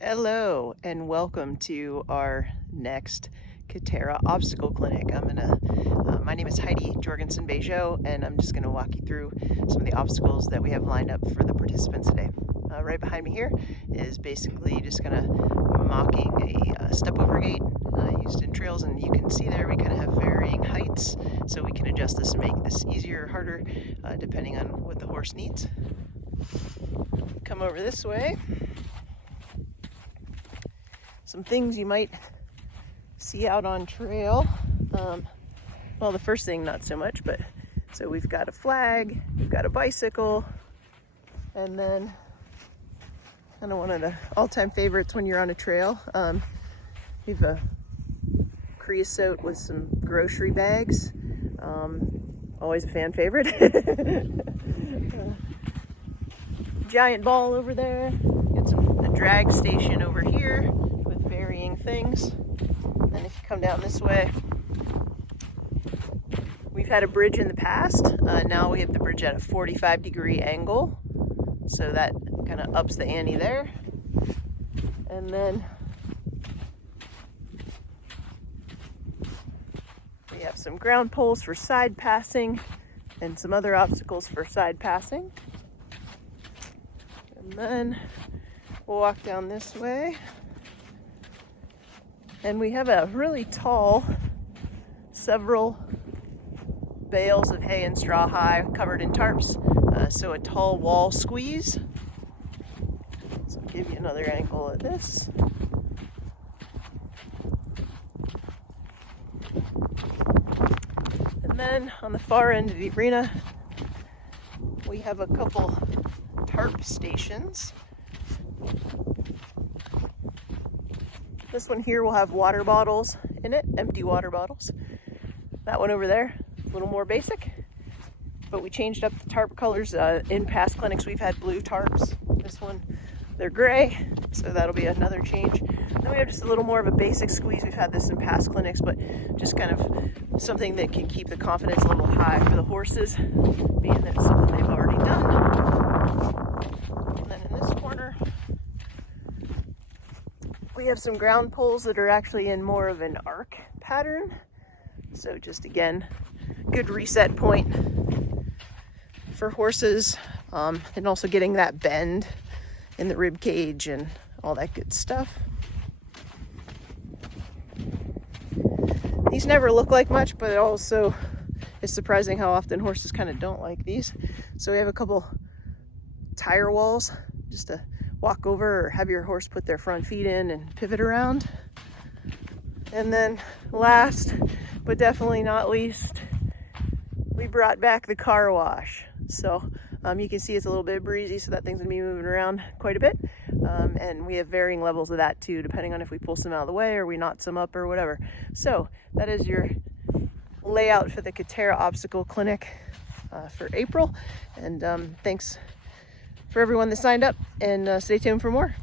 Hello and welcome to our next KiTerra obstacle clinic. My name is Heidi Jorgensen Bejo, and I'm just gonna walk you through some of the obstacles that we have lined up for the participants today. Right behind me here is basically just mocking a step over gate used in trails, and you can see there we kind of have varying heights, so we can adjust this and make this easier or harder depending on what the horse needs. Come over this way. Some things you might see out on trail. Well, the first thing, not so much, but so we've got a flag, we've got a bicycle, and then kind of one of the all-time favorites when you're on a trail. We have a creosote with some grocery bags. Always a fan favorite. Giant ball over there. Got a drag station over here with varying things. And if you come down this way, we've had a bridge in the past. Now we have the bridge at a 45-degree angle. So that kind of ups the ante there. And then we have some ground poles for side passing and some other obstacles for side passing. And then we'll walk down this way. And we have a really tall, several bales of hay and straw high covered in tarps. So a tall wall squeeze. So I'll give you another angle of this. And then on the far end of the arena, we have a couple tarp stations. This one here will have water bottles in it, empty water bottles. That one over there, a little more basic, but we changed up the tarp colors. In past clinics, we've had blue tarps. This one, they're gray, so that'll be another change. Then we have just a little more of a basic squeeze. We've had this in past clinics, but just kind of something that can keep the confidence level high for the horses, being that it's something they've already done. And then in this corner, we have some ground poles that are actually in more of an arc pattern. So just again, good reset point for horses, and also getting that bend in the rib cage and all that good stuff. These never look like much, but it also is surprising how often horses kind of don't like these. So we have a couple tire walls just to walk over or have your horse put their front feet in and pivot around. And then last, but definitely not least, we brought back the car wash. So you can see it's a little bit breezy, so that thing's gonna be moving around quite a bit. And we have varying levels of that too, depending on if we pull some out of the way or we knot some up or whatever. So that is your layout for the KiTerra Obstacle Clinic for April. And thanks for everyone that signed up, and stay tuned for more.